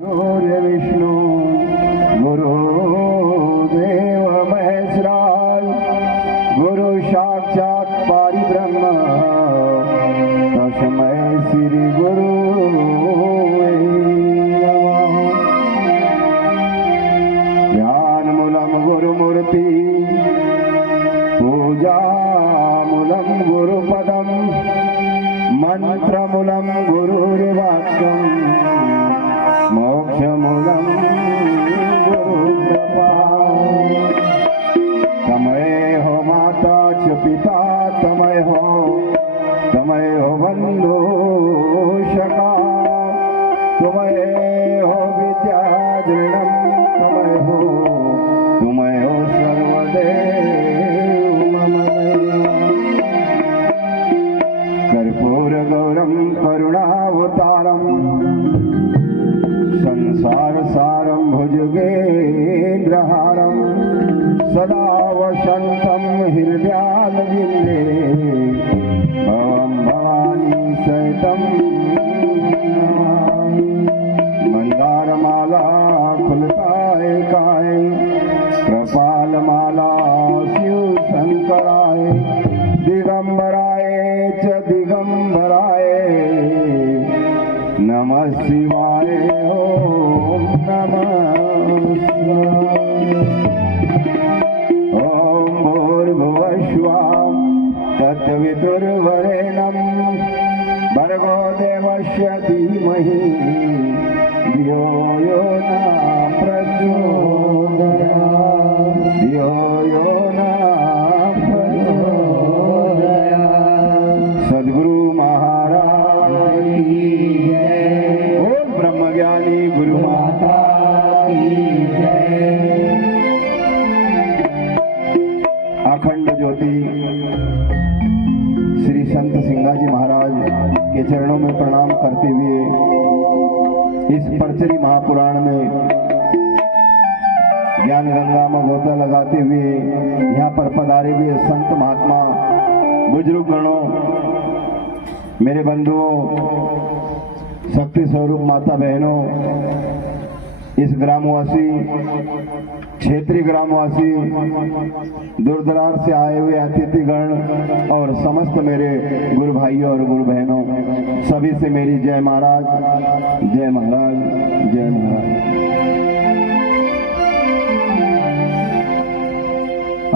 गुरु विष्णु गुरुदेव महेश्वराय गुरु साक्षात् परिब्रह्म तस्मै श्री गुरु ध्यान मूलम गुरुमूर्ति पूजा मूलम गुरुपदम मंत्र मूलम गुरुर्वाक्यम मोक्षमूलम गुरुकृपा तमय हो माता च पिता तमय हो बंधु सखा तमय हो विद्या दृढ़म तमय हो सर्वदेव मम कर्पूर गौरम करुणावतारम संसार सारं भुजगेन्द्रहारं सदा वसन्तं हृदयालविन्दे भवं भवानी सहितं मन्दारमाला फुलकाय काय कृपालमाला शिवशङ्कराय दिगम्बराय च दिगम्बराय नमः शिवाय ओम नमः ओम भूर्भुवस्सुः तत्सवितुर्वरेण्यं भर्गो देवस्य धीमहि धियो यो न प्रचोदयात् धियो यो न प्रचोदयात् सद्गुरु महाराज की ज्ञानी गुरु माता की जय। अखंड ज्योति श्री संत सिंगाजी महाराज के चरणों में प्रणाम करते हुए इस परचरी महापुराण में ज्ञान गंगा में गोता लगाते हुए यहाँ पर पधारे हुए संत महात्मा बुजुर्ग गणों, मेरे बंधुओं, शक्ति स्वरूप माता बहनों, इस ग्रामवासी क्षेत्रीय ग्रामवासी, दूर दराज से आए हुए अतिथिगण और समस्त मेरे गुरु भाइयों और गुरु बहनों, सभी से मेरी जय महाराज, जय महाराज, जय महाराज।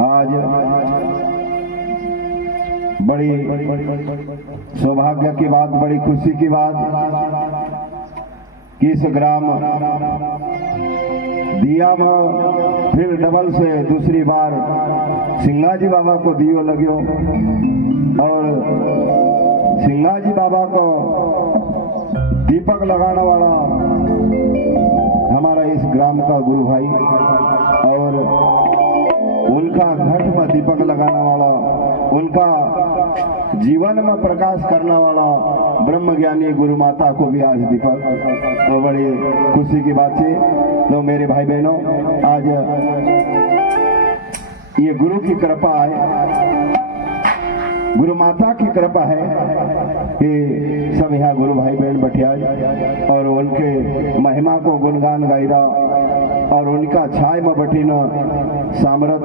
आज बड़ी सौभाग्य की बात, बड़ी खुशी की बात कि इस ग्राम दिया में फिर डबल से दूसरी बार सिंगाजी बाबा को दियो लग्यो और सिंगाजी बाबा को दीपक लगाने वाला हमारा इस ग्राम का गुरु भाई और उनका घट में दीपक लगाने वाला, उनका जीवन में प्रकाश करने वाला ब्रह्म ज्ञानी गुरु माता को भी आज दीपक, तो बड़ी खुशी की बात है। तो मेरे भाई बहनों, आज ये गुरु की कृपा है, गुरु माता की कृपा है कि सब यहाँ गुरु भाई बहन बैठे और उनके महिमा को गुणगान गायरा और उनका छाय में बटी न सामरत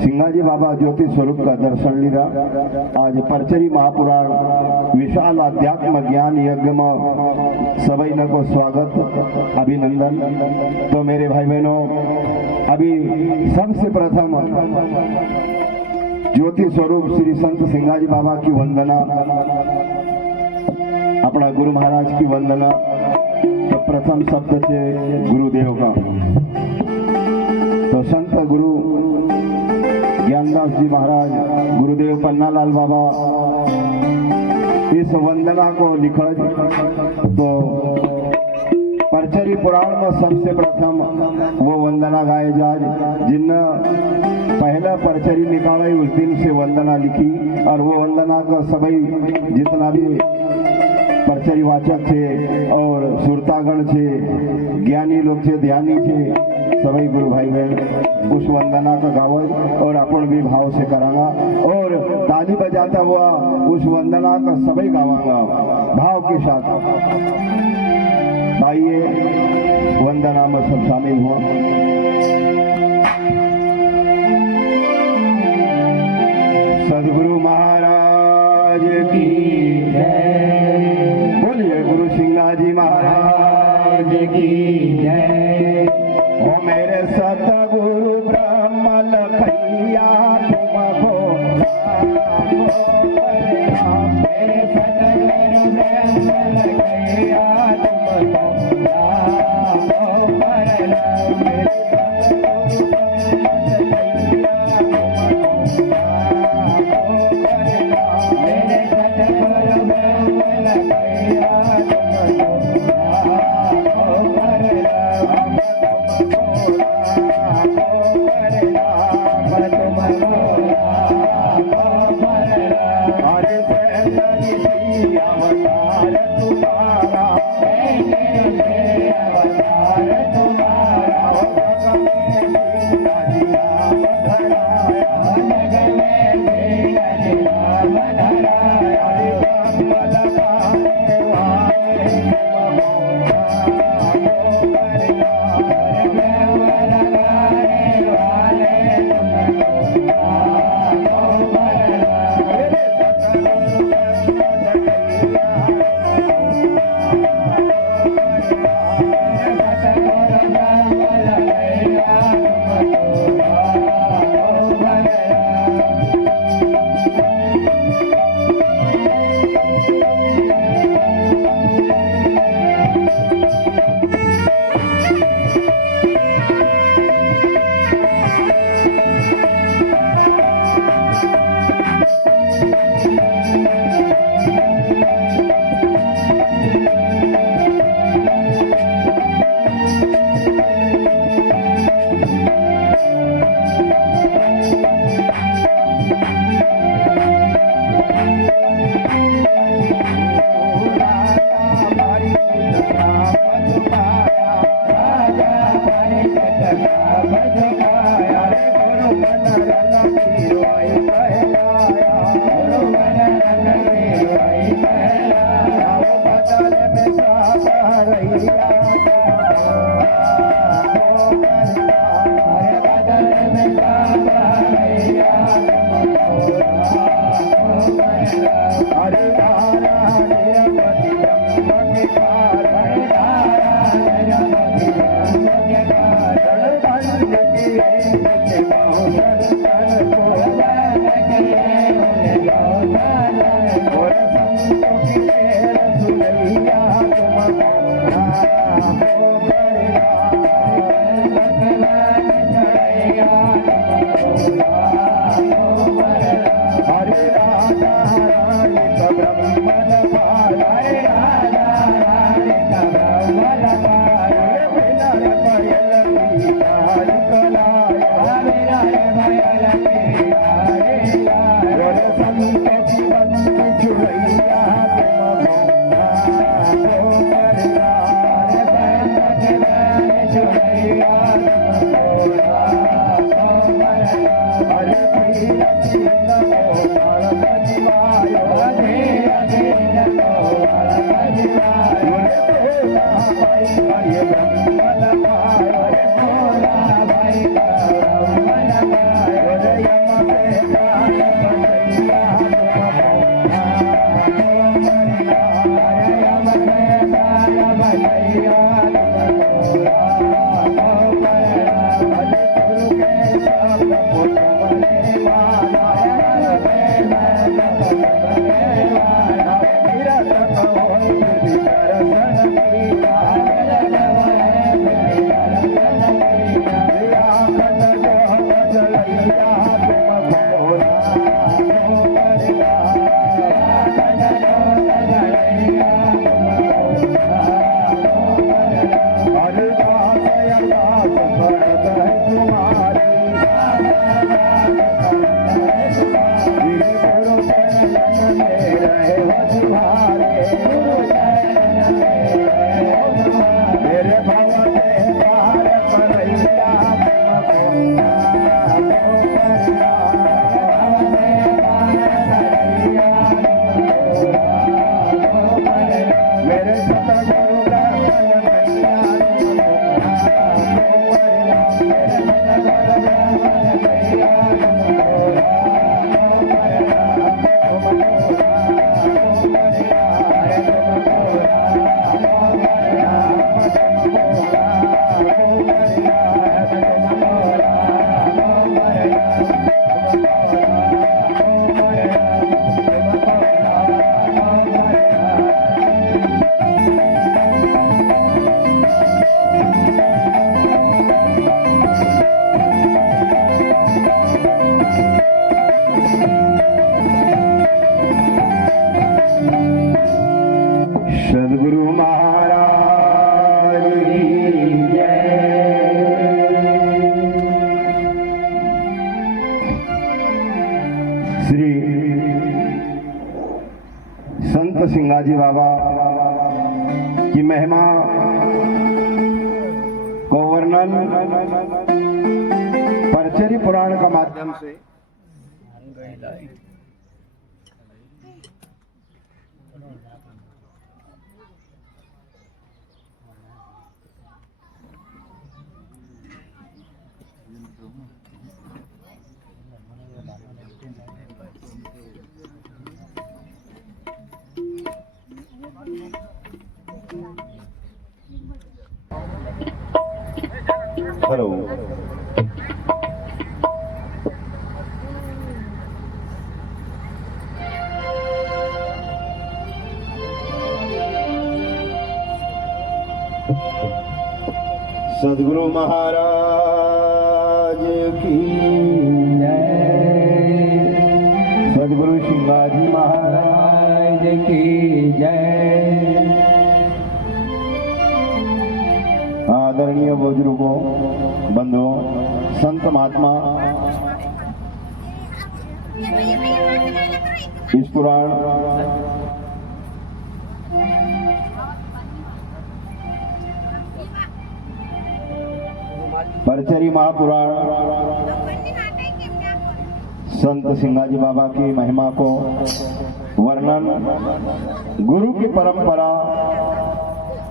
सिंगाजी बाबा ज्योति स्वरूप का दर्शन लीरा। आज परचरी महापुराण विशाल आध्यात्म ज्ञान यज्ञ में सभी न को स्वागत, अभिनंदन। तो मेरे भाई बहनों, अभी सबसे प्रथम ज्योति स्वरूप श्री संत सिंगाजी बाबा की वंदना, अपना गुरु महाराज की वंदना। तो प्रथम शब्द से गुरुदेव का, तो संत गुरु ज्ञानदास जी महाराज, गुरुदेव पन्नालाल बाबा इस वंदना को लिखा। तो परचरी पुराण में सबसे प्रथम वो वंदना गाए जाए जिनने पहला परचरी निकाला उस दिन से वंदना लिखी और वो वंदना का सभी जितना भी परचरी वाचक थे और सुरतागण थे, ज्ञानी लोग थे, ध्यानी थे, सभी गुरु भाई बहन उस वंदना का गावल और अपन भी भाव से करांगा और ताली बजाता हुआ उस वंदना का सभी गावांगा भाव के साथ। आइए वंदना में सब शामिल हुआ। सदगुरु महाराज की जय। बोलिए गुरु सिंह जी महाराज की जय। ओ मेरे सतगुरु ब्रह्म लखैया तुमको मेरे सतगुरु ब्रह्म लखैया तुमको सिंगाजी बाबा की महिमा को वर्णन परचरी पुराण का माध्यम से हेलो सद्गुरु महाराज की जय, सद्गुरु सिंगाजी महाराज की जय। आदरणीय बुजुर्गों, बंधुओं, संत महात्मा, इस पुराण परचरी महापुराण संत सिंगाजी बाबा की महिमा को वर्णन गुरु की परंपरा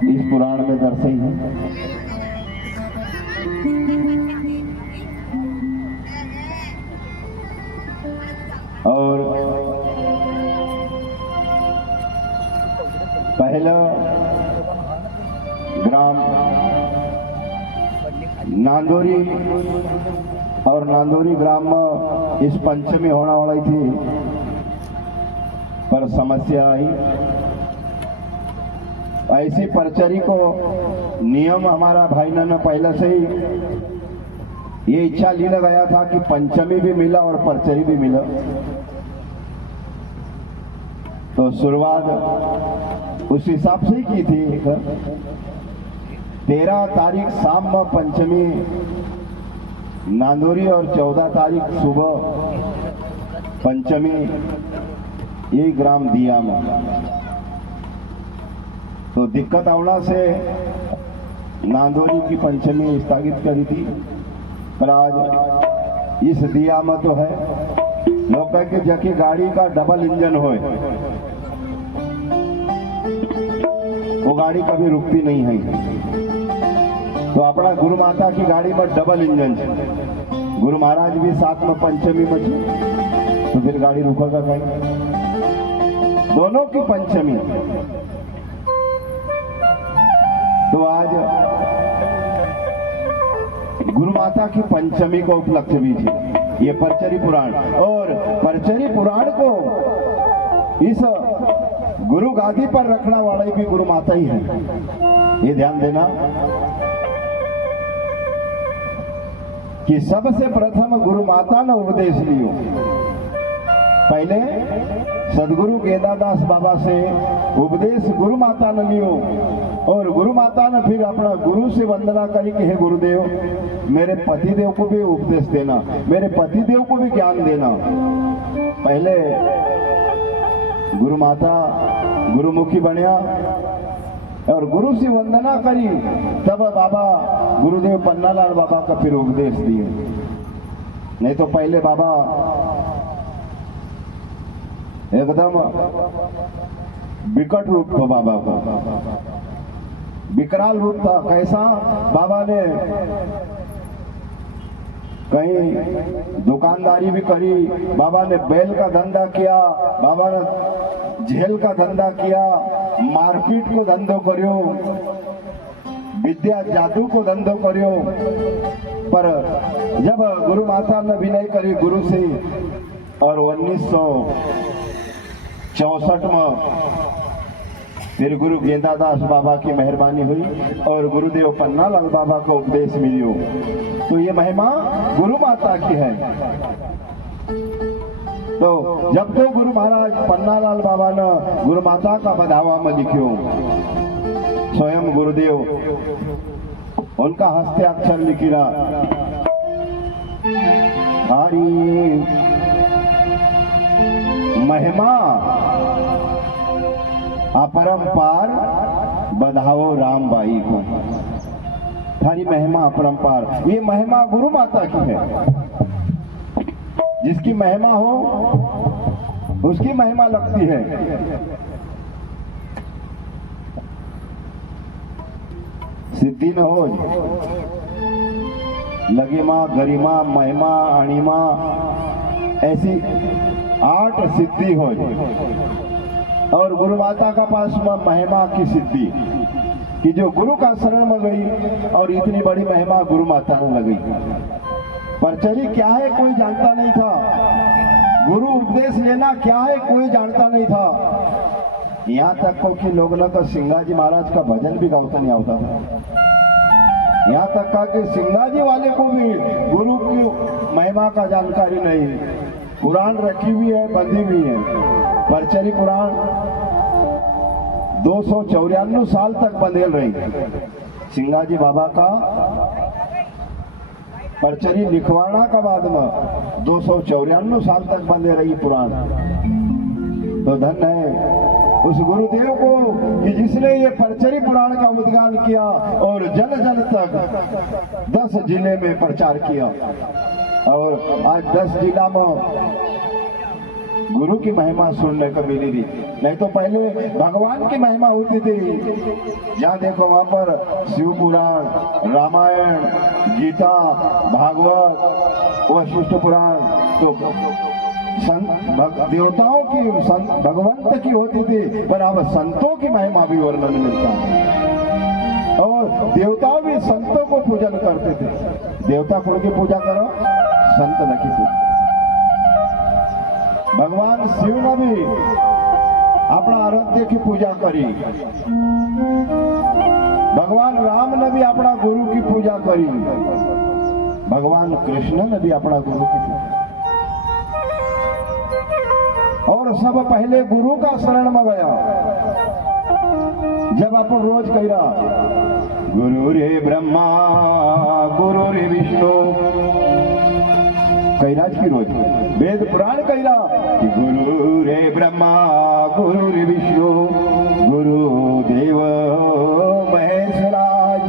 इस पुराण में दर्शाई है। और पहला ग्राम नांदोरी और नांदोरी ग्राम में इस पंचमी होने वाली थी, पर समस्या आई। ऐसी परचरी को नियम हमारा भाई ने पहले से ही ये इच्छा लेने गया था कि पंचमी भी मिला और परचरी भी मिला। तो शुरुआत उस हिसाब से ही की थी। 13 तारीख शाम में पंचमी नांदोरी और 14 तारीख सुबह पंचमी ये ग्राम दिया में। तो दिक्कत आवना से नांदोरी की पंचमी स्थगित करी थी, पर आज इस दिया में तो है। लोग कह के जबकि गाड़ी का डबल इंजन होए, वो गाड़ी कभी रुकती नहीं है। तो अपना गुरु माता की गाड़ी में डबल इंजन है। गुरु महाराज भी साथ में पंचमी में, तो फिर गाड़ी रुकेगा कहीं? दोनों की पंचमी। तो आज गुरु माता की पंचमी को उपलक्ष्य भी थी ये परचरी पुराण। और परचरी पुराण को इस गुरु गादी पर रखने वाले भी गुरु माता ही है, ये ध्यान देना कि सबसे प्रथम गुरु माता ने उपदेश लियो। पहले सदगुरु गेदादास बाबा से उपदेश गुरु माता ने लियो, और गुरु माता ने फिर अपना गुरु से वंदना करी कि हे गुरुदेव, मेरे पतिदेव को भी उपदेश देना, मेरे पतिदेव को भी ज्ञान देना। पहले गुरु माता गुरुमुखी बनया और गुरु से वंदना करी, तब बाबा गुरुदेव पन्नालाल बाबा का फिर उपदेश दिए। नहीं तो पहले बाबा एकदम विकट रूप था, बाबा का विकराल रूप था। कैसा? बाबा ने कहीं दुकानदारी भी करी, बाबा ने बैल का धंधा किया, बाबा ने झेल का धंधा किया, मारपीट को धंधो करियो, विद्या जादू को धंधो करियो। पर जब गुरु माता ने विनय करी गुरु से, और 1964 में फिर गुरु गेंदादास बाबा की मेहरबानी हुई और गुरुदेव पन्नालाल बाबा को उपदेश मिलियो। तो ये महिमा गुरु माता की है। तो जब तो गुरु महाराज पन्नालाल बाबा ने गुरु माता का बधावा में लिखियो, स्वयं गुरुदेव उनका हस्ताक्षर लिखी रहा, हरी महिमा अपरंपार बधाओ राम बाई को। थारी महिमा अपरंपार, ये महिमा गुरु माता की है। जिसकी महिमा हो उसकी महिमा लगती है। सिद्धि न हो लगिमा गरिमा महिमा अणिमा ऐसी 8 सिद्धि हो। और गुरु माता का पास में महिमा की सिद्धि कि जो गुरु का शरण में गई और इतनी बड़ी महिमा गुरु माता ने लगी। परचरी क्या है कोई जानता नहीं था, गुरु उपदेश लेना क्या है कोई जानता नहीं था। यहाँ तक को कि लोग ना तो सिंगाजी महाराज का भजन भी गाता नहीं आता था। यहाँ तक का कि सिंगाजी वाले को भी गुरु की महिमा का जानकारी नहीं। पुराण रखी हुई है, बंधी हुई है। परचरी पुराण 294 साल तक बंधेल रही। सिंगाजी बाबा का परचरी लिखवाना का बाद में 294 साल तक बंधे रही पुराण। तो धन्य है उस गुरुदेव को कि जिसने ये परचरी पुराण का उद्गान किया और जन जन तक 10 जिले में प्रचार किया। और आज 10 जिला में गुरु की महिमा सुनने को मिली थी। नहीं तो पहले भगवान की महिमा होती थी। जहाँ देखो वहां पर शिव पुराण, रामायण, गीता, भागवत, वशिष्ठ पुराण तो देवताओं की भगवंत की होती थी, पर अब संतों की महिमा भी वर्णन मिलता है। और देवता भी संतों को पूजन करते थे। देवता कुल की पूजा करो, संत न की पूजा। भगवान शिव ने भी अपना आराध्य की पूजा करी। भगवान राम ने भी अपना गुरु की पूजा करी। भगवान कृष्ण ने भी अपना गुरु की पूजा। और सब पहले गुरु का शरण में गया। जब अपन रोज कह रहा गुरु रे ब्रह्मा गुरु रे विष्णु, कैराज की रोज वेद पुराण कह रहा कि गुरु रे ब्रह्मा गुरु रे विष्णु गुरु देव महेशराज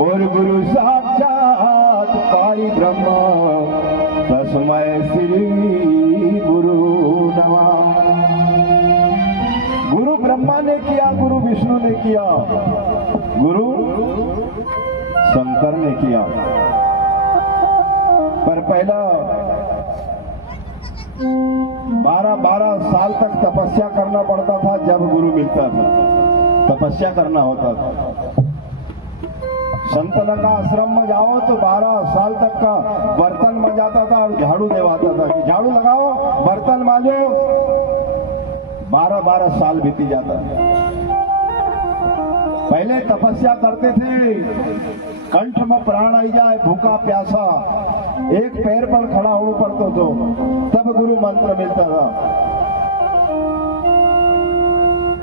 और गुरु साक्षात पारि ब्रह्म तस्मै श्री गुरु नमः। गुरु ब्रह्मा ने किया, गुरु विष्णु ने किया, गुरु शंकर ने किया। पर पहला 12-12 साल तक तपस्या करना पड़ता था। जब गुरु मिलता था तपस्या करना होता था। संतन का आश्रम में जाओ तो 12 साल तक का बर्तन मजाता था और झाड़ू देवाता था कि झाड़ू लगाओ बर्तन मांजो। 12-12 साल बीती जाता। पहले तपस्या करते थे, कंठ में प्राण आई जाए, भूखा प्यासा, एक पैर पर खड़ा हो पड़ता तो तब गुरु मंत्र मिलता था।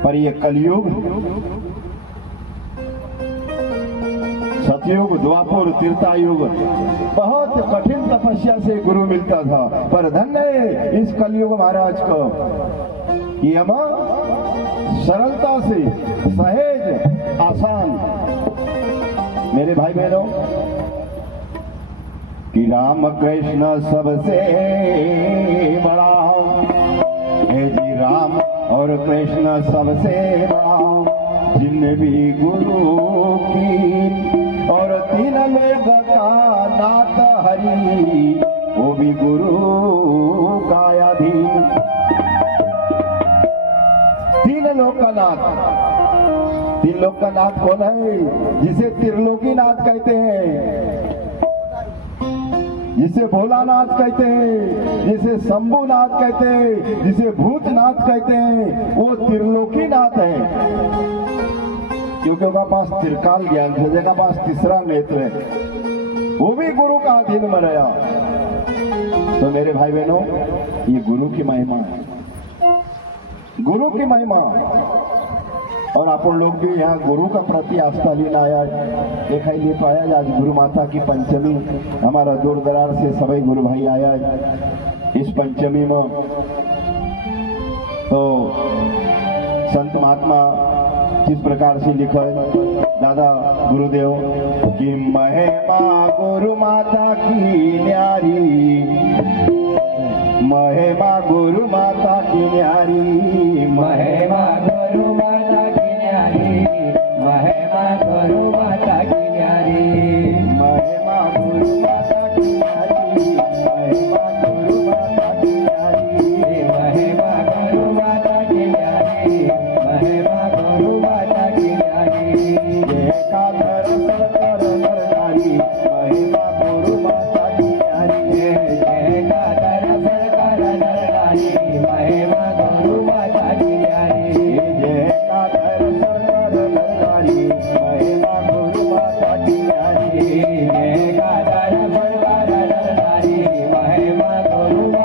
पर ये कलयुग, सतयुग, द्वापर, त्रेतायुग, बहुत कठिन तपस्या से गुरु मिलता था। पर धन्य है इस कलयुग महाराज को कि हम सरलता से, सहज, आसान। मेरे भाई बहनों कि राम कृष्ण सबसे बड़ा है जी, राम और कृष्ण सबसे बड़ा। जिनने भी गुरु की और 3 लोग का नाथ हरि, वो भी गुरु का अधीन। 3 लोग का नाथ, 3 लोग का नाथ कौन है? जिसे त्रिलोकी नाथ कहते हैं, जिसे भोलानाथ कहते हैं, जिसे शंभुनाथ कहते हैं, जिसे भूतनाथ कहते हैं, वो त्रिलोकी नाथ है। क्योंकि उनका पास त्रिकाल ज्ञान है, जिनका पास तीसरा नेत्र है, वो भी गुरु का अधीन में रहा। तो मेरे भाई बहनों ये गुरु की महिमा है, गुरु की महिमा। और आप लोग भी यहाँ गुरु का प्रति आस्था लेना आया, देखा ही ले पाया। आज गुरु माता की पंचमी, हमारा दूर दरार से सभी गुरु भाई आया इस पंचमी में। तो संत महात्मा किस प्रकार से लिखा है दादा गुरुदेव कि महिमा गुरु माता की न्यारी, महिमा गुरु माता की न्यारी, महिमा गुरु माता की न्यारी, महिमा गुरु माता की न्यारी, महिमा गुरु माता की न्यारी, महिमा गुरु माता की न्यारी, महिमा गुरु माता की न्यारी, महिमा गुरु माता की न्यारी। का दर्शन कर नर नारी, महिमा गुरु माता की न्यारी, जय का दर्शन कर नर नारी, महिमा गुरु माता की न्यारी, जय का दर्शन कर नर नारी, महिमा गुरु माता की न्यारी, जय का दर्शन कर नर नारी, महिमा गुरु माता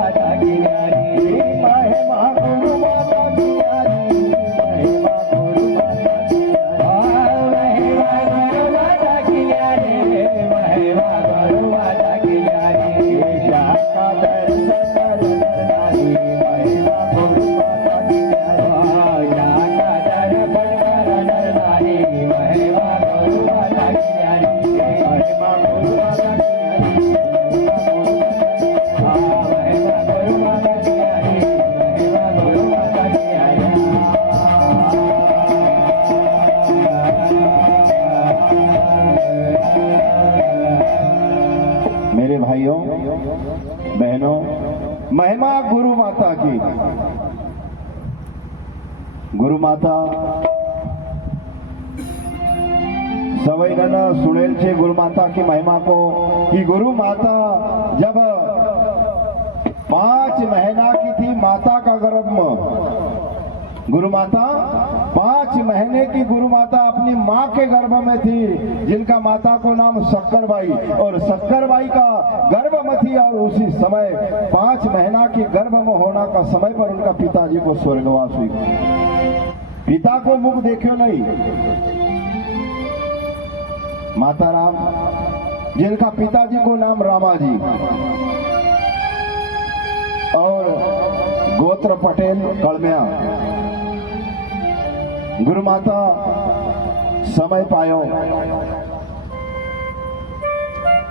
की न्यारी, महिमा गुरु माता की न्यारी, महिमा गुरु माता की न्यारी, महिमा गुरु माता की न्यारी, जय का दर्शन कर नर नारी, महिमा गुरु माता की न्यारी, जाका दर्शन कर नर नारी, महिमा गुरु माता की न्यारी, महिमा गुरु माता की न्यारी, महिमा गुरु माता की न्यारी, महिमा गुरु माता की न्यारी। मेरे भाइयों बहनों, महिमा गुरु माता की। गुरु माता सवई न सुनेल छे गुरु माता की महिमा को कि गुरु माता जब 5 महीना की थी माता का गर्भ में, गुरु माता 5 महीने की गुरु माता अपनी माँ के गर्भ में थी, जिनका माता को नाम शक्करबाई, और शक्करबाई का गर्भ में थी। और उसी समय 5 महीना की गर्भ में होना का समय पर उनका पिताजी को स्वर्गवास हुई। पिता को मुख देखो नहीं, माता राम जिनका पिताजी को नाम रामाजी और गोत्र पटेल कड़म्या। गुरु माता समय पायो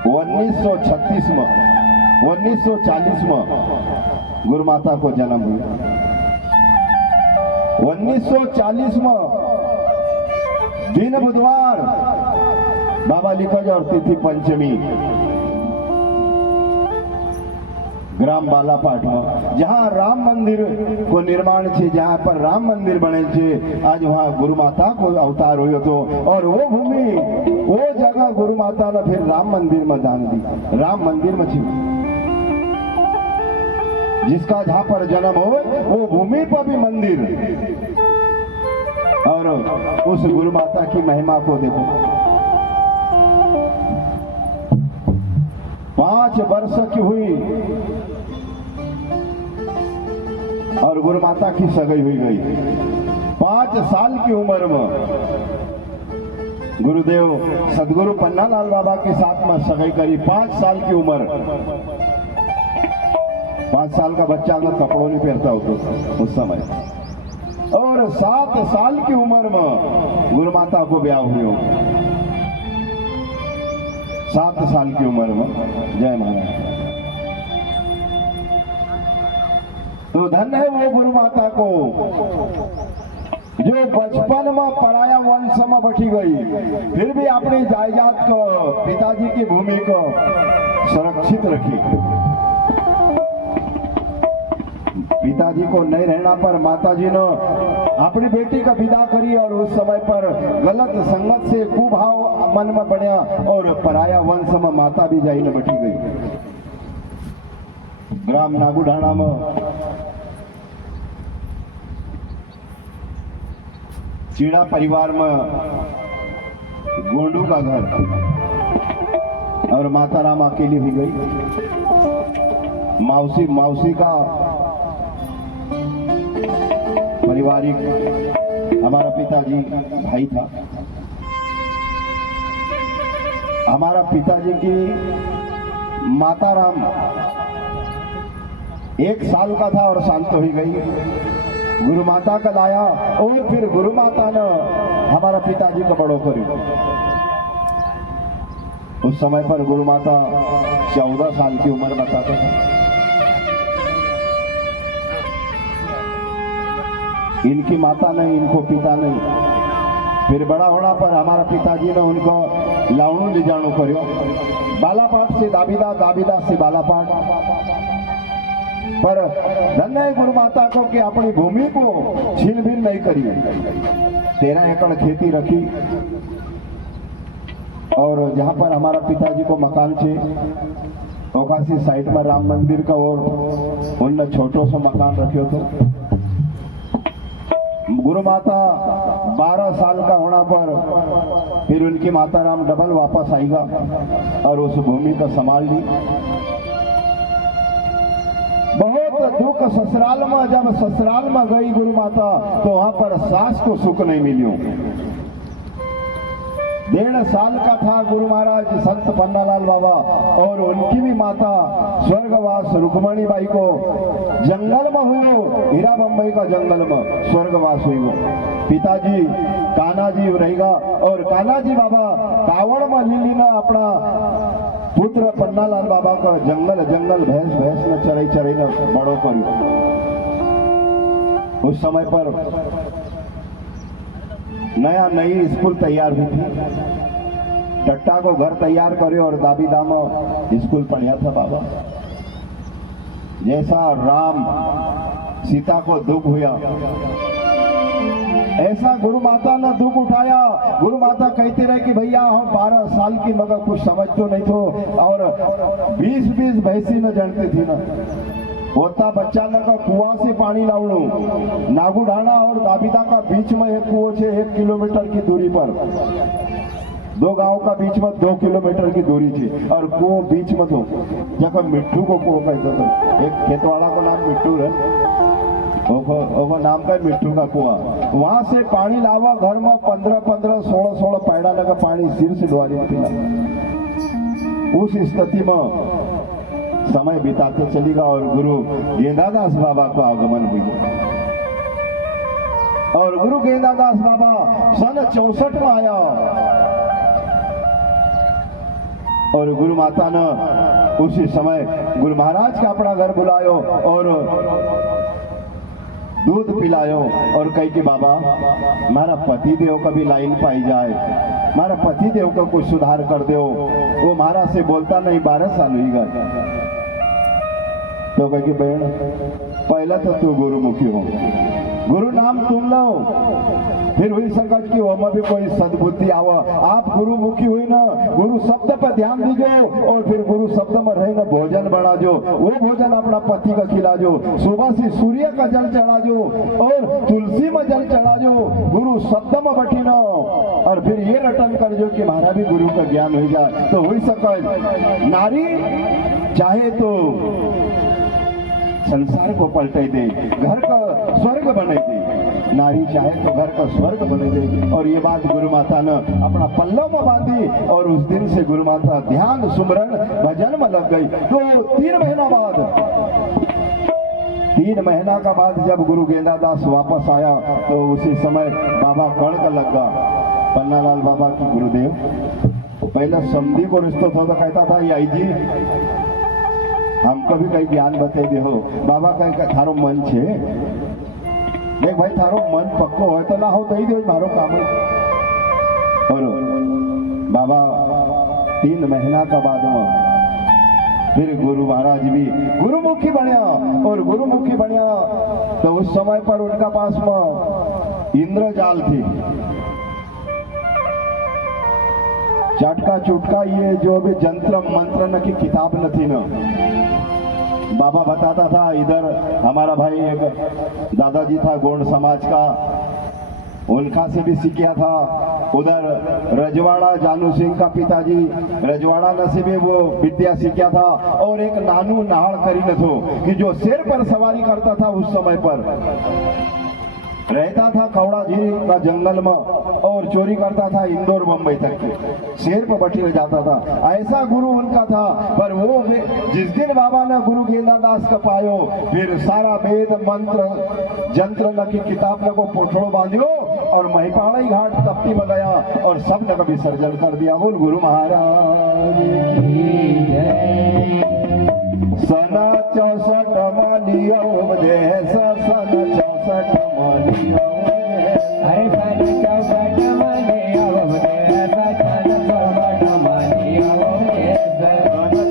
1936 में, 1940 में गुरु माता को जन्म हुआ। 1940 में दिन बुधवार बाबा लिखज और तिथि पंचमी, ग्राम बालापाट में जहाँ राम मंदिर को निर्माण छे, जहाँ पर राम मंदिर बने छे, आज वहाँ गुरु माता को अवतार हुयो तो, और वो भूमि वो जगह गुरु माता ने फिर राम मंदिर में दान दी। राम मंदिर में छी जिसका जहाँ पर जन्म हो वो भूमि पर भी मंदिर, और उस गुरु माता की महिमा को देखो। 5 वर्ष की हुई और गुरु माता की सगाई हुई गई। 5 साल की उम्र में गुरुदेव सदगुरु पन्नालाल बाबा के साथ में सगाई करी। 5 साल की उम्र, 5 साल का बच्चा अगर कपड़ों नहीं पहनता होता उस समय, और 7 साल की उम्र में गुरु माता को ब्याह हुई। 7 साल की उम्र में, जय महाराज। तो धन है वो गुरु माता को जो बचपन में पराया वंश में बैठी गई, फिर भी अपनी जायदाद को, पिताजी की भूमि को सुरक्षित रखी। पिताजी को नहीं रहना पर माताजी ने अपनी बेटी का विदा करी, और उस समय पर गलत संगत से कुभाव मन में बढ़िया और पराया वंश में माता भी जाई ने बैठी गई। ग्राम नागुडाणा में चीड़ा परिवार में गोंडू का घर, और माता राम अकेली भी गई। मौसी का पारिवारिक हमारा पिताजी भाई था। हमारा पिताजी की माता राम 1 साल का था और शांत हो ही गई। गुरु माता का लाया और फिर गुरु माता ने हमारा पिताजी को बड़ो करो। उस समय पर गुरु माता 14 साल की उम्र बताते थे। इनकी माता नहीं, इनको पिता नहीं। फिर बड़ा होना पर हमारा पिताजी ने उनको लावणू ले जाणू करो। बालापाट से दाबीदा, दाबीदा से बालापाट। पर धन्य है गुरु माता को कि अपनी भूमि को छीन बीन नहीं करी। 13 एकड़ खेती रखी और जहां पर हमारा पिताजी को मकान छे ओकासी साइड में राम मंदिर का और उनने छोटो सो मकान रखियो तो। गुरु माता 12 साल का होना पर फिर उनकी माता राम डबल वापस आएगा और उस भूमि को संभाल ली। बहुत दुख ससुराल में, जब ससुराल में गई गुरु माता तो वहां पर सास को सुख नहीं मिलियो। 1.5 साल का था गुरु महाराज संत पन्नालाल बाबा और उनकी भी माता स्वर्गवास रुक्मणी बाई को जंगल में हुई, हीरा बम्बई का जंगल में स्वर्गवास हुई। पिताजी कान्हाजी रहेगा और कान्हाजी बाबा कावड़ में लीली ने अपना पुत्र पन्नालाल बाबा का जंगल जंगल भैंस भैंस ने चराई चराई ने बड़ो करो। उस समय पर नया नई स्कूल तैयार हुई थी। टट्टा को घर तैयार करे और दाबीदा में स्कूल पढ़िया था बाबा। जैसा राम सीता को दुख हुआ ऐसा गुरु माता ने दुख उठाया। गुरु माता कहते रहे कि भैया हम 12 साल की मगर कुछ समझ तो नहीं थो और 20-20 भैंसी न जानती थी ना। होता बच्चा न का कुआं से पानी लावणू। नागुडाना और दाबीदा का बीच में एक कुओं से 1 किलोमीटर की दूरी पर, 2 गांव का बीच में 2 किलोमीटर की दूरी थी और कुओं बीच में तो जब मिट्टू को कुओं कहते थे। एक खेतवाड़ा को नाम मिट्टू है, वो नाम का मिट्टू का कुआं। वहां से पानी लावा घर में 15-15, 16-16 पैड़ा लगा पानी सिर से डुआ देती। उस स्थिति में समय बिताते चलेगा और गुरु गेंदादास बाबा को आगमन हुई और गुरु गेंदादास बाबा सन 64 में आया और गुरु माता ने उसी समय गुरु महाराज का अपना घर बुलायो और दूध पिलायो और कही कि बाबा मारा पति देव का भी लाइन पाई जाए, मारा पति देव का कुछ सुधार कर दो। वो महाराज से बोलता नहीं, 12 साल हुई गए। तो कह कि बहन पहला तो तू गुरुमुखी हो, गुरु नाम तुम लो, फिर हुई संकट की वह भी कोई सद्बुद्धि आवा। आप गुरुमुखी हुई ना, गुरु शब्द पर ध्यान दीजो और फिर गुरु शब्द में रहे ना भोजन बना जो, वो भोजन अपना पति का खिला जो, सुबह से सूर्य का जल चढ़ा जो और तुलसी में जल चढ़ा जो, गुरु शब्द में बैठी ना और फिर ये रटन कर जो कि हमारा भी गुरु का ज्ञान हो जाए। तो हुई सकल नारी चाहे तो संसार को पलटे दे, घर का स्वर्ग बने दे। नारी चाहे तो घर का स्वर्ग बने दे। और ये बात गुरु माता ने अपना पल्लव में बांधी और उस दिन से गुरु माता ध्यान सुमरण भजन में लग गई। तो 3 महीना बाद, 3 महीना का बाद जब गुरु गेंदादास वापस आया तो उसी समय बाबा कड़ का लगा पन्नालाल बाबा की गुरुदेव। पहले समधी को रिश्तो था तो कहता था आई जी हमको भी कई ज्ञान बता दे हो। बाबा कहे थारो मन छे, देख भाई थारो मन पक्को हो तो ना हो तो ही दे मारो काम है। और बाबा 3 महीना का बाद में फिर गुरु महाराज भी गुरुमुखी बनिया और गुरुमुखी बनिया तो उस समय पर उनका पास में इंद्रजाल थी। चटका चुटका ये जो भी जंत्र मंत्र न की किताब न थी ना। बाबा बताता था इधर हमारा भाई एक दादाजी था गोंड समाज का, उनका से भी सीखा था। उधर रजवाड़ा जानू सिंह का पिताजी रजवाड़ा न से भी वो विद्या सीखा था। और एक नानू नाहड़ करी न थो कि जो शेर पर सवारी करता था उस समय पर रहता था कौड़ा झील का जंगल में और चोरी करता था इंदौर बम्बई तक के, शेर पर बटी रह जाता था, ऐसा गुरु उनका था। पर वो जिस दिन बाबा ने गुरु गेंदादास का पायो, फिर सारा वेद मंत्र जंत्र न की किताब न को पोठड़ो बांधियो और महिपाड़ी घाट तप्ती में गया और सब ने विसर्जन कर दिया। बोल गुरु महाराज की जय। सना 64 मानियो उपदेश, सन 64 मानियो अरे सन 64 मानियो उपदेश, सन 64 मानियो उपदेश, सन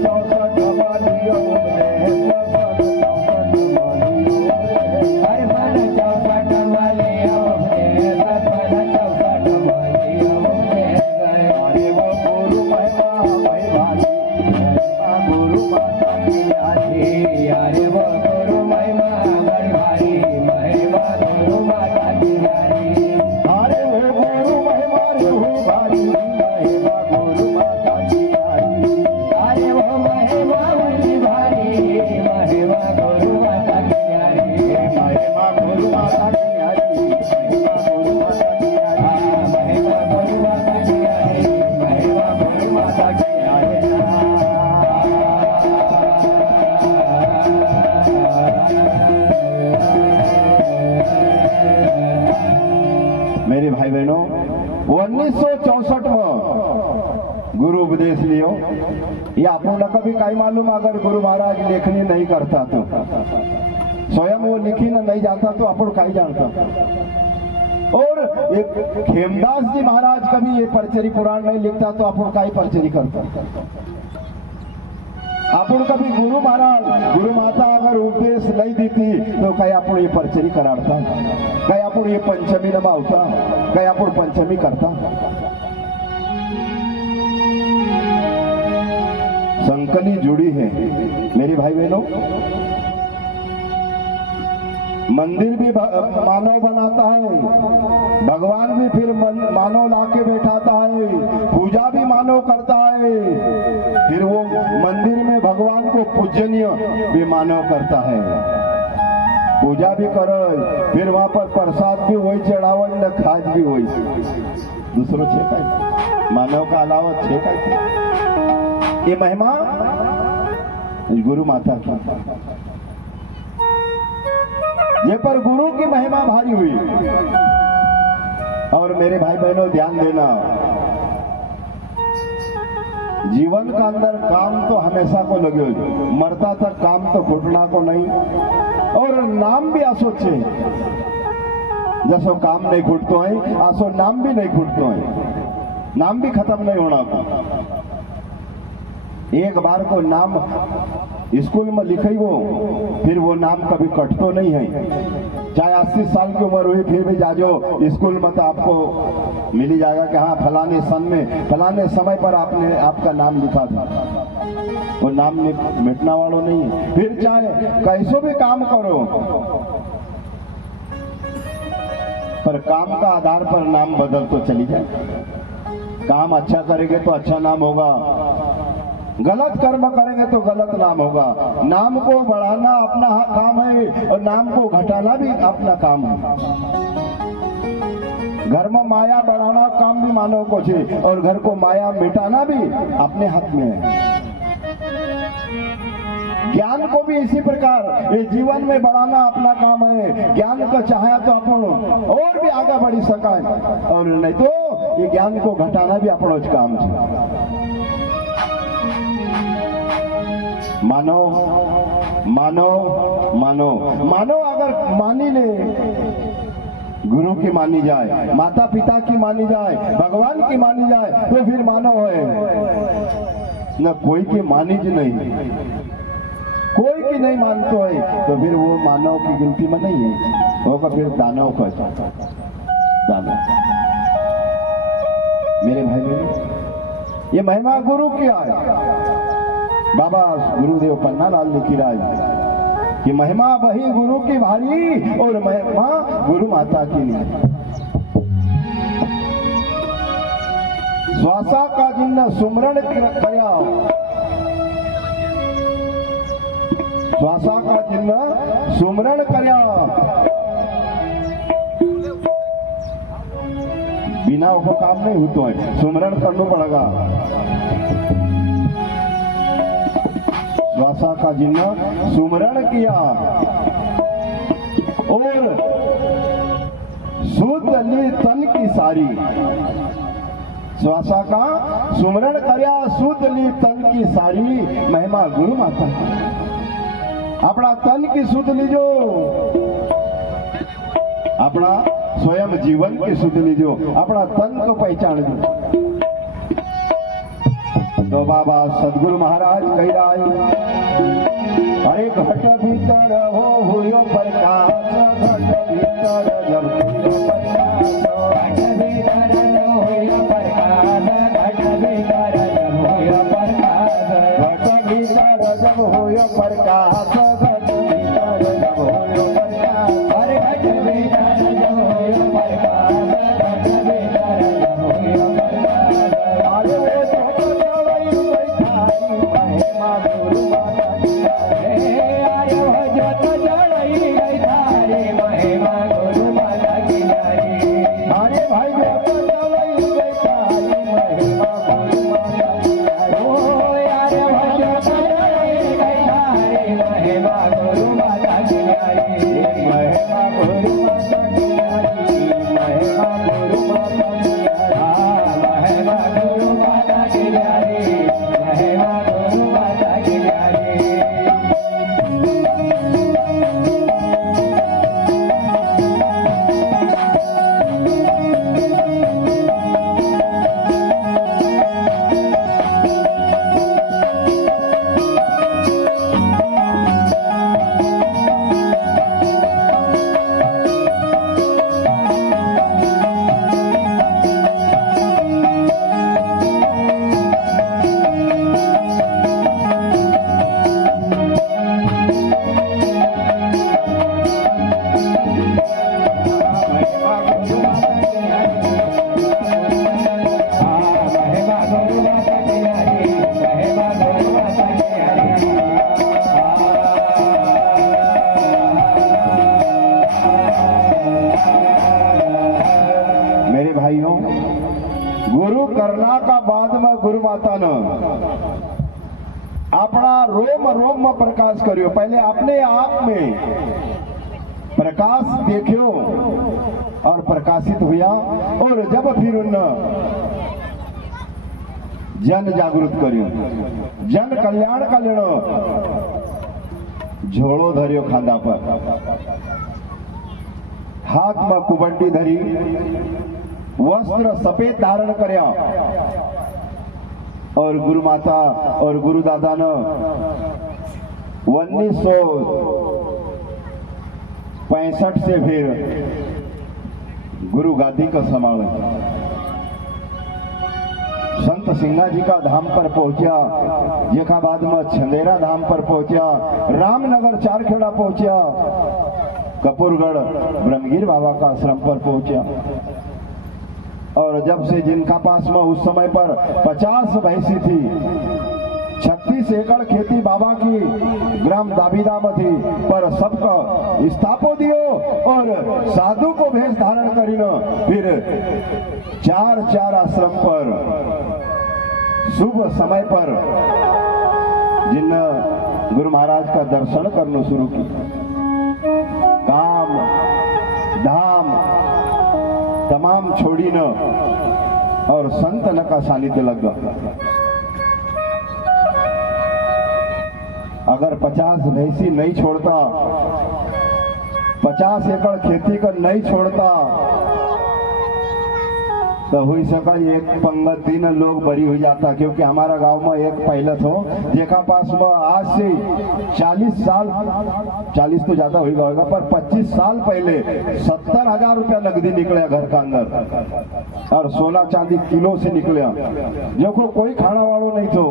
64 मानियो उपदेश, सन 64 मानियो अरे सन 64 मानियो उपदेश, सन 64 मानियो उपदेश। अरे वो गुरु महिमा भाई गुरु माता की आजी। अरे वो गुरु महिमा बड़ी भारी, महिमा गुरु माता की प्यारी। अरे वो गुरु महिमा रे हो भारी, महिमा गुरु माता की आजी। अरे वो महिमा बड़ी भारी, महिमा गुरु माता की प्यारी। महिमा गुरु माता की आजी, महिमा गुरु माता की आजी। महिमा गुरु माता की प्यारी, महिमा गुरु माता की मेरे भाई बहनों, 1964 में गुरु उपदेश लियो। ये आपको न कभी काई मालूम, अगर गुरु महाराज लेखनी नहीं करता तो स्वयं वो लिखी न नहीं जाता तो अपन काई जानता। और एक खेमदास जी महाराज कभी ये परचरी पुराण नहीं लिखता तो अपन काई परचरी करता। अपन कभी गुरु महाराज गुरु माता अगर उपदेश नहीं देती तो कहीं अपन ये परचरी कराड़ता, कहीं अपन ये पंचमी नभावता, कहीं अपन पंचमी करता। संकली जुड़ी है मेरे भाई बहनों। मंदिर भी मानव बनाता है, भगवान भी फिर मानव लाके बैठाता है, पूजा भी मानव करता है, फिर वो मंदिर में भगवान को पूजनीय भी मानव करता है, पूजा भी करे, फिर वहां पर प्रसाद भी वही चढ़ावन न खाज भी वही। दूसरों छे का मानव का अलावा छे का ये महिमा गुरु माता की। ये पर गुरु की महिमा भारी हुई। और मेरे भाई बहनों ध्यान देना, जीवन का अंदर काम तो हमेशा को लगे, मरता तक काम तो घुटना को नहीं। और नाम भी असोचे, जैसो काम नहीं घुटतो है आसो नाम भी नहीं घुटतो है, नाम भी खत्म नहीं होना को। एक बार को नाम स्कूल में लिखे वो, फिर वो नाम कभी कटतो नहीं है। चाहे 80 साल की उम्र हुई फिर भी जाजो स्कूल में तो आपको मिल जाएगा कि हाँ फलाने सन में फलाने समय पर आपने आपका नाम लिखा था। वो नाम मिटना वालों नहीं है। फिर चाहे कैसो भी काम करो, पर काम का आधार पर नाम बदल तो चली जाए। काम अच्छा करेंगे तो अच्छा नाम होगा, गलत कर्म करेंगे तो गलत नाम होगा। नाम को बढ़ाना अपना काम है और नाम को घटाना भी अपना काम है। घर में माया बढ़ाना काम भी मानव को है और घर को माया मिटाना भी अपने हाथ में है। ज्ञान को भी इसी प्रकार ये जीवन में बढ़ाना अपना काम है। ज्ञान को चाहे तो अपन और भी आगे बढ़ी सका और नहीं तो ये ज्ञान को घटाना भी अपना काम है। मानो मानो मानो मानो अगर मानी ले, गुरु की मानी जाए, माता पिता की मानी जाए, भगवान की मानी जाए तो फिर मानो है न कोई की मानी ज नहीं, कोई की नहीं मानते है तो फिर वो मानव की गिनती में नहीं है, होगा फिर दानव का दानव। मेरे भाई बहनों, ये महिमा गुरु की है। बाबा गुरुदेव पन्नालाल लिखीराज कि महिमा वही गुरु की भारी और महिमा गुरु माता की नहीं। श्वासा का जिन्न सुमरण करया, श्वासा का जिन्न सुमरण करया, बिना वो काम नहीं होता है, सुमरण करना पड़ेगा। श्वासा का जिन्ना सुमरण किया और शुद्ध ली तन की सारी, श्वासा का सुमरण कर्या शुद्ध ली तन की सारी, महिमा गुरु माता। अपना तन की शुद्ध लीजो, अपना स्वयं जीवन की शुद्ध लीजो, अपना तन को पहचान लो। तो बाबा सदगुरु महाराज कह रहा है, अरे घट भीतर हो हुयो प्रकाश, घट भीतर जब हुयो प्रकाश, घट भीतर जब हुयो प्रकाश, घट भीतर जब हुयो प्रकाश, घट भीतर जब हुयो प्रकाश, घट भीतर जब हुयो प्रकाश, अरे घट भीतर जब हुयो प्रकाश, घट भीतर जब हुयो प्रकाश, अरे वो तो चलई बैठाई महिमा गुरु माता की। आयो जत जड़ई गई थारी, महिमा गुरु माता की नारी। अरे भाई वो तो चलई बैठाई महिमा गुरु माता की। ओ यार जत जड़ई गई थारी, महिमा गुरु माता की नारी। महिमा गुरु माता की नारी, महिमा गुरु माता की नारी। महिमा गुरु माता की नारी, महिमा गुरु माता की नारी। मेरे भाइयों, गुरु करना का बाद में गुरु माता ने अपना रोम रोम में प्रकाश करियो। पहले अपने आप में प्रकाश देखियो और प्रकाशित हुआ, और जब फिर उन जन जागृत करियो, जन कल्याण का लेनो झोड़ो धरियो खांदा पर, हाथ में कुबड्डी धरी, वस्त्र सफेद धारण कर्या, और गुरु माता और गुरु दादा ने 1965 से फिर गुरु गादी का संभाल संत सिंगा जी का धाम पर पहुंचा, जेखाबाद में छंदेरा धाम पर पहुंचा, रामनगर चारखेड़ा पहुंचा, कपूरगढ़ ब्रह्मगिर बाबा का आश्रम पर पहुंचा। और जब से जिनका पास में उस समय पर 50 भैंसी थी, 36 एकड़ खेती बाबा की ग्राम दाबीदा में थी, पर सबका स्थापो दियो और साधु को भेष धारण करीनो, फिर 4 आश्रम पर शुभ समय पर जिन गुरु महाराज का दर्शन करना शुरू किया। काम धाम तमाम छोड़ी न और संत न का सानिध्य लग गया। अगर 50 भैंसी नहीं छोड़ता, 50 एकड़ खेती का नहीं छोड़ता, तो हुई सका एक पंगत दिन लोग बरी हो जाता। क्योंकि हमारा गांव में एक पायलट हो, जेका पास में आज से 40 साल, 40 तो ज्यादा होगा, पर 25 साल पहले 70,000 रुपया नकदी निकले घर का अंदर, और सोना चांदी किलो से निकले, जो को कोई खाना वालों नहीं थो,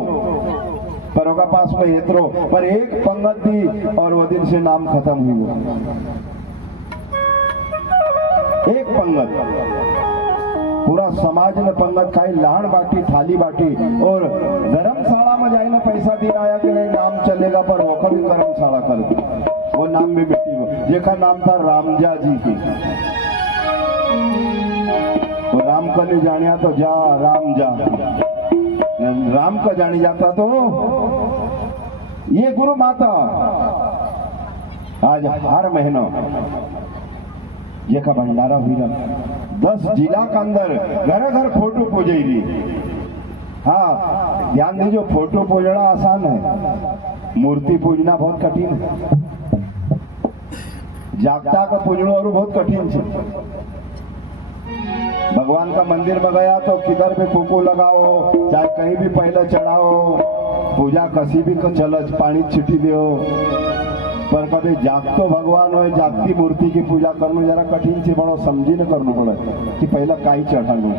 पर होगा पास में इतरो, पर एक पंगत दी और वो दिन से नाम खत्म हुआ। एक पंगत, पूरा समाज ने पंगत खाई, लाड़ बाटी, थाली बाटी, और धर्मशाला में जाए ना पैसा दे आया कि नहीं नाम चलेगा, पर होकर भी धर्मशाला कर दी, वो नाम भी मिट्टी हो, जेका नाम था रामजा जी की। तो राम को नहीं जानिया तो जा राम जा, राम को जानी जाता तो ये गुरु माता आज हर महीना ये का भंडारा हुई 10 जिला के अंदर घर घर फोटो पूजे रही। हाँ ध्यान दीजिए, फोटो पूजना आसान है, मूर्ति पूजना बहुत कठिन है। जागता का पूजनो और बहुत कठिन है। भगवान का मंदिर में गया तो किधर भी कुकू लगाओ, चाहे कहीं भी पहले चढ़ाओ, पूजा कसी भी को चलो, पानी छिटी दो, पर कभी जागतो भगवान हो, जागती मूर्ति की पूजा करना जरा कठिन से बड़ो समझी न करना पड़े कि पहले काई चढ़ालू,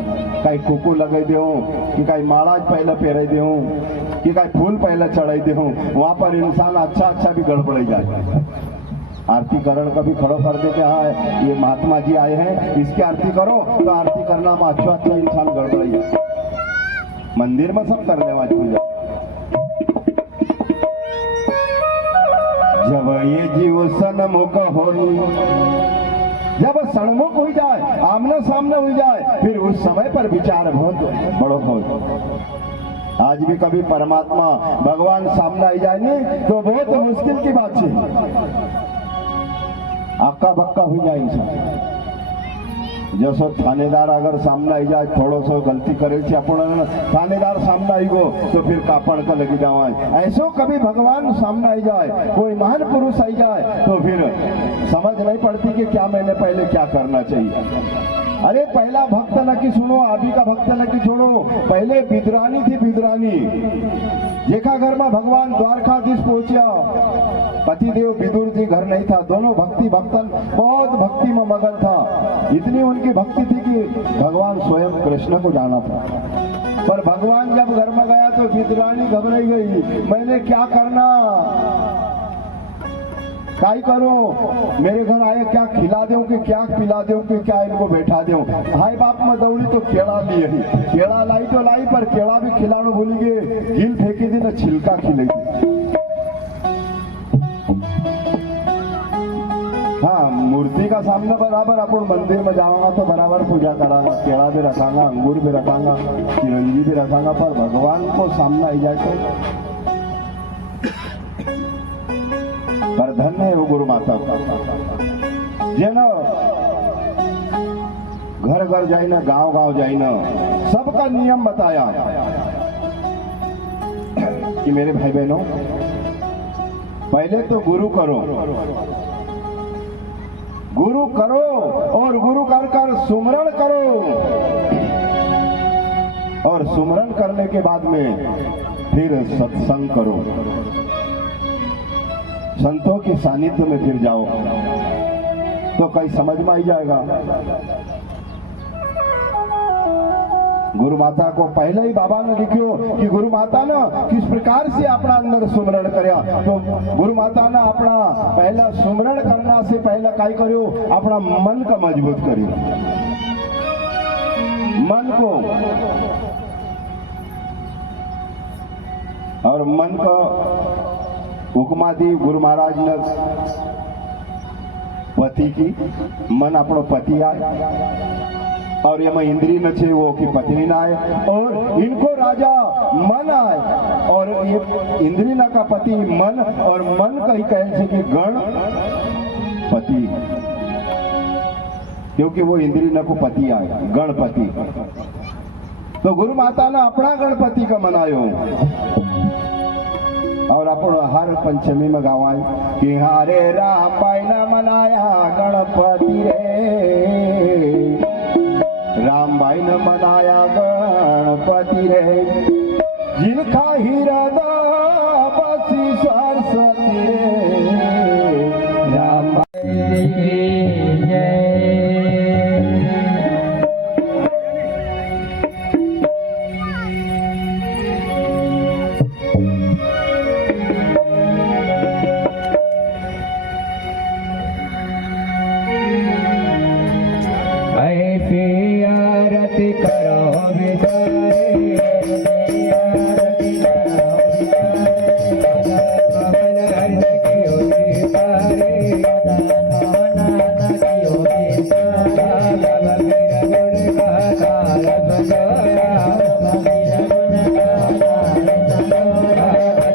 काई कुकू लगे दे, कि काई माला पहले पहरे दे, कि काई फूल पहले चढ़ाई दे, वहां पर इंसान अच्छा भी गड़बड़ जाए। आरती करण कभी खड़ो कर दे कि हाँ ये महात्मा जी आए हैं, इसकी आरती करो, तो आरती करना में अच्छा इंसान गड़बड़ जाए। मंदिर में सब कर ले आज पूजा। जब ये जीव सन्मुख हो, जब सन्मुख हो जाए, आमने सामने हो जाए, फिर उस समय पर विचार बहुत बड़ो हो। आज भी कभी परमात्मा भगवान सामने आ जाए नहीं तो बहुत मुश्किल की बात है, आका बक्का हो जाए इंसान। जैसो थानेदार अगर सामने आई जाए, थोड़ो सो गलती करे से अपन थानेदार सामने आई गो तो फिर कापड़ का लगी जाओ। ऐसो कभी भगवान सामने आई जाए, कोई महान पुरुष आई जाए, तो फिर समझ नहीं पड़ती कि क्या मैंने पहले क्या करना चाहिए। अरे पहला भक्त न की सुनो, अभी का भक्त न की छोड़ो। पहले बिदरानी थी, बिदरानी जेखा घर में भगवान द्वारकाधीश पहुंचा, पतिदेव विदुर जी घर नहीं था, दोनों भक्तन बहुत भक्ति में मगन था। इतनी उनकी भक्ति थी कि भगवान स्वयं कृष्ण को जाना था। पर भगवान जब घर में गया तो बिदरानी घबराई गई, मैंने क्या करना, काय करो, मेरे घर आए क्या खिला दूं कि क्या पिला दूं कि क्या इनको बैठा दूं। भाई बाप में दौड़ी तो केला लिए ही, केला लाई तो लाई, पर केला भी खिलाना भूली गए, गिल फेंकी थी ना छिलका खिलाई थी। हाँ मूर्ति का सामने बराबर अपन मंदिर में जाऊंगा तो बराबर पूजा करांगा, केला भी रखांगा, अंगूर भी रखांगा, चिरंजी भी रखांगा, पर भगवान को सामने आई जाए तो पर धन्य है वो गुरु माता का, जेना घर घर जाए ना, गांव गांव जाए ना, सबका नियम बताया कि मेरे भाई बहनों पहले तो गुरु करो और गुरु कर सुमरण करो, और सुमरण करने के बाद में फिर सत्संग करो, संतों के सानिध्य में फिर जाओ तो कहीं समझ में आई जाएगा। गुरु माता को पहले ही बाबा ने लिखियो कि गुरु माता ने किस प्रकार से अपना अंदर सुमरण करया, तो गुरु माता ने अपना पहला सुमरण करना से पहले काय करियो, अपना मन का मजबूत करियो, मन को, और मन का उपमा दी गुरु महाराज ने पति की, मन अपनो पति आए, और ये इंद्री न छे वो की पत्नी ना आए, और इनको राजा मन आए, और ये इंद्री न का पति मन, और मन का ही कहे छे कि गण पति, क्योंकि वो इंद्री न को पति आए, गणपति। तो गुरु माता ने अपना गणपति का मनायो, और अपन हर पंचमी में गावाय कि हरे राम भाई न मनाया गणपति रे, राम भाई न मनाया गणपति रे, जिनका हृदय बसी सरस्वती रे, राम आरती करो बिचारे, आरती करो Hare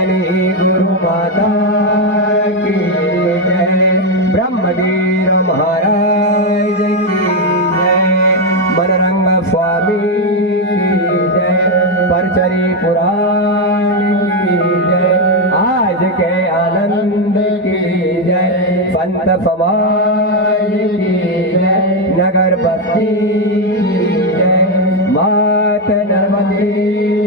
ज्ञानी गुरु माता की जय, ब्रह्मवीर महाराज की जय, मनरंग स्वामी की जय, परचरी पुराण की जय, आज के आनंद की जय, संत समाज की जय, नगर बस्ती की जय, मात नर्मदे